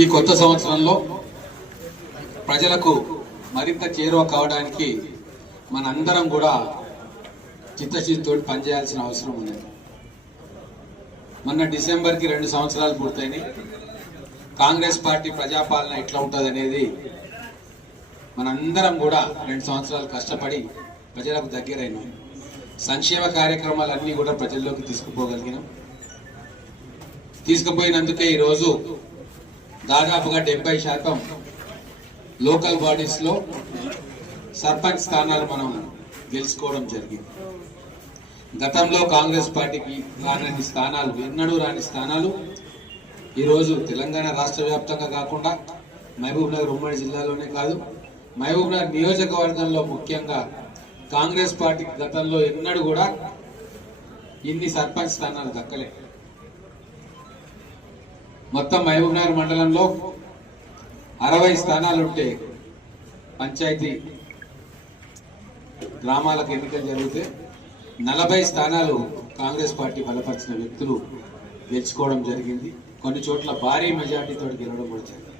ఈ కొత్త సంవత్సరంలో ప్రజలకు మరింత చేరువ కావడానికి మనందరం కూడా చిత్తశుద్ధితో పనిచేయాల్సిన అవసరం ఉంది. మొన్న డిసెంబర్కి 2 సంవత్సరాలు పూర్తయినాయి. కాంగ్రెస్ పార్టీ ప్రజాపాలన ఎట్లా ఉంటుంది అనేది మనందరం కూడా 2 సంవత్సరాలు కష్టపడి ప్రజలకు దగ్గరైనాం. సంక్షేమ కార్యక్రమాలన్నీ కూడా ప్రజల్లోకి తీసుకుపోగలిగినాం. తీసుకుపోయినందుకే ఈరోజు దాదాపుగా 70% లోకల్ బాడీస్ లో సర్పంచ్ స్థానాలు మనం గెలుచుకోవడం జరిగింది. గతంలో కాంగ్రెస్ పార్టీకి రాని స్థానాలు, ఎన్నడూ రాని స్థానాలు ఈరోజు తెలంగాణ రాష్ట్ర వ్యాప్తంగా కాకుండా మహబూబ్ నగర్ ఉమ్మడి జిల్లాలోనే కాదు, మహబూబ్ నగర్ నియోజకవర్గంలో ముఖ్యంగా కాంగ్రెస్ పార్టీకి గతంలో ఎన్నడూ కూడా ఇన్ని సర్పంచ్ స్థానాలు దక్కలే. మొత్తం మహబూబ్ నగర్ మండలంలో 60 స్థానాలుంటే పంచాయతీ గ్రామాలకు ఎన్నికలు జరిగితే 40 స్థానాలు కాంగ్రెస్ పార్టీ బలపరిచిన వ్యక్తులు గెలుచుకోవడం జరిగింది. కొన్ని చోట్ల భారీ మెజార్టీతో గెలవడం కూడా జరిగింది.